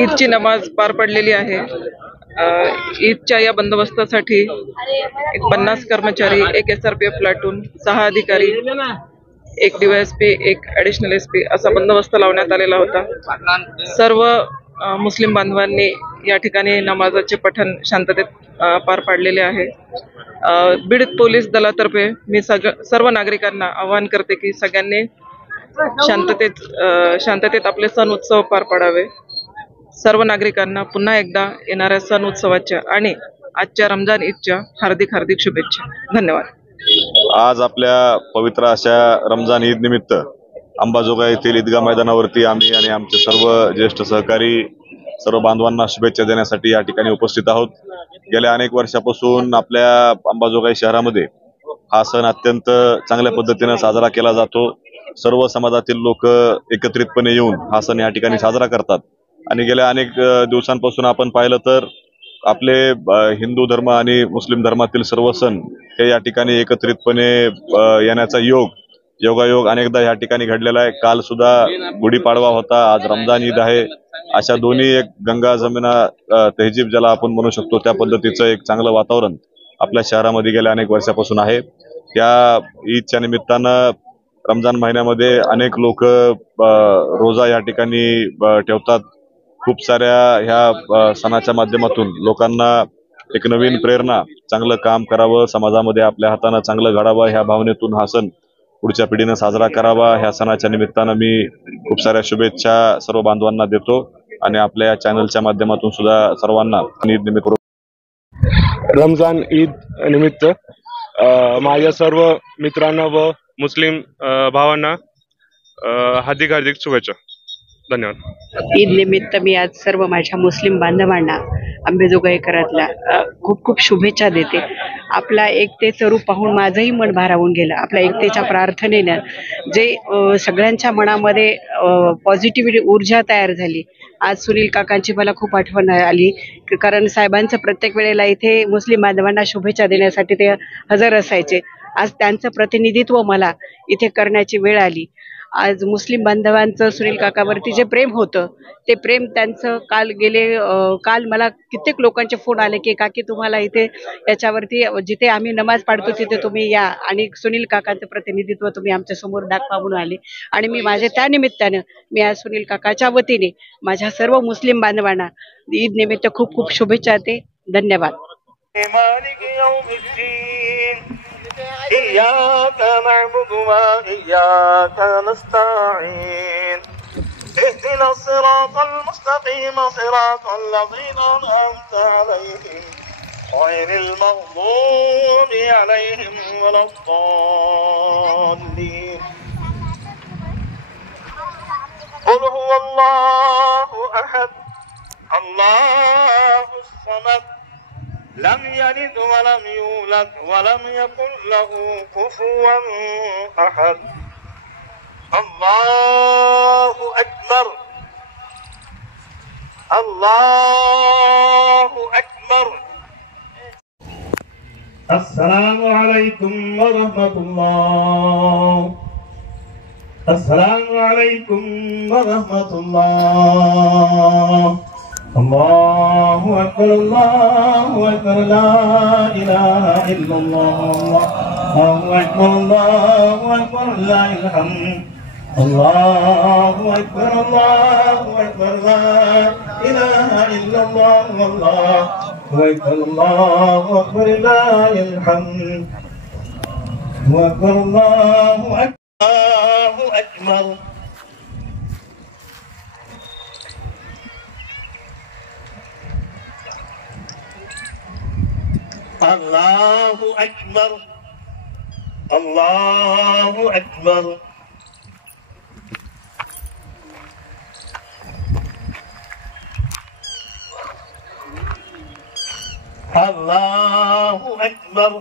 ईदची नमाज पार पडलेली आहे। ईदच्या या बंदोबस्तासाठी 50 कर्मचारी, 1 SRPF प्लाटून, 6 अधिकारी, 1 DYSP, 1 ॲडिशनल SP असा बंदोबस्त लावण्यात आलेला होता। सर्व मुस्लिम बांधवांनी या ठिकाणी नमाजाचे पठण शांततेत पार पाडलेले आहे। बीड पोलीस दलातर्फे मी सर्व नागरिकांना आवाहन करते की सगळ्यांनी शांततेत आपले सण उत्सव पार पाडावे। सर्व नागरिकांना पुन्हा एकदा येणाऱ्या सण उत्सवाच्या आणि आजच्या रमजान ईदच्या हार्दिक शुभेच्छा। धन्यवाद। आज आपल्या पवित्र अशा रमजान ईद निमित्त अंबाजोगाई येथील ईदगाह मैदानावरती आम्ही आणि आमचे सर्व ज्येष्ठ सहकारी सर्व बांधवांना शुभेच्छा देण्यासाठी या ठिकाणी उपस्थित आहोत। गेल्या अनेक वर्षापासून आपल्या अंबाजोगाई शहरामध्ये हा सण अत्यंत चांगल्या पद्धतीने साजरा केला जातो। सर्व समाजातील लोक एकत्रितपणे येऊन हा सण या ठिकाणी साजरा करतात आणि गेल्या अनेक दिवसांपासून आपण पाहिलं तर आपले हिंदू धर्म आणि मुस्लिम धर्मातील सर्व सण हे या ठिकाणी एकत्रितपणे येण्याचा योगायोग अनेकदा या ठिकाणी घडलेला आहे। काल सुद्धा गुढीपाडवा होता, आज रमजान ईद आहे। अशा दोन्ही एक गंगा जमुना तहजीब ज्याला आपण म्हणू शकतो त्या पद्धतीचं एक चांगलं वातावरण आपल्या शहरामध्ये गेल्या अनेक वर्षापासून आहे। त्या ईदच्या निमित्तानं रमजान महिन्यामध्ये अनेक लोक रोजा या ठिकाणी ठेवतात। खूप साऱ्या ह्या सणाच्या माध्यमातून लोकांना एक नवीन प्रेरणा, चांगलं काम करावं, समाजामध्ये आपल्या हाताने चांगलं घडावं ह्या भावनेतून हा सण पुढच्या पिढीने साजरा करावा। ह्या सणाच्या निमित्तानं मी खूप साऱ्या शुभेच्छा सर्व बांधवांना देतो आणि आपल्या या चॅनलच्या माध्यमातून सुद्धा सर्वांना ईद निमित्त रमजान ईद निमित्त माझ्या सर्व मित्रांना व मुस्लिम भावांना हार्दिक शुभेच्छा। धन्यवाद। ईद निमित्त मी आज सर्व माझ्या मुस्लिम बांधवांना अंबाजोगाईकरातल्या खूप शुभेच्छा देते। आपला एकतेचं रूप पाहून माझंही मन भारावून गेलं। आपल्या एकतेच्या प्रार्थनेनं जे सगळ्यांच्या मनामध्ये पॉझिटिव्ह ऊर्जा तयार झाली। आज सुनील काकांची मला खूप आठवण आली, कारण साहेबांचं प्रत्येक वेळेला इथे मुस्लिम बांधवांना शुभेच्छा देण्यासाठी ते हजर असायचे। आज त्यांचं प्रतिनिधित्व मला इथे करण्याची वेळ आली। आज मुस्लिम बांधवांचं सुनील काकावरती जे प्रेम होतं ते प्रेम त्यांचं काल मला कित्येक लोकांचे फोन आले की काकी तुम्हाला इथे याच्यावरती जिथे आम्ही नमाज पाडतो तिथे तुम्ही या आणि सुनील काकांचं प्रतिनिधित्व तुम्ही आमच्या समोर दाखवा म्हणून आले आणि मी माझ्या त्या निमित्तानं मी आज सुनील काकाच्या वतीने माझ्या सर्व मुस्लिम बांधवांना ईद निमित्त खूप शुभेच्छा देते। धन्यवाद। إياك نعبد وإياك نستعين اهدنا الصراط المستقيم صراط الذين أنعمت عليهم غير المغضوب عليهم ولا الضالين قل هو الله أحد الله الصمد لم يلد ولم يولد ولم يكن له كفوا أحد الله أكبر الله أكبر السلام عليكم ورحمة الله السلام عليكم ورحمة الله الله أكبر الله أكبر لا إله إلا الله الله أكبر الله أكبر لا الحمد الله أكبر الله أكبر لا إله إلا الله الله أكبر الله أكبر لا الحمد أكبر الله أكبر الله أكبر الله أكبر الله أكبر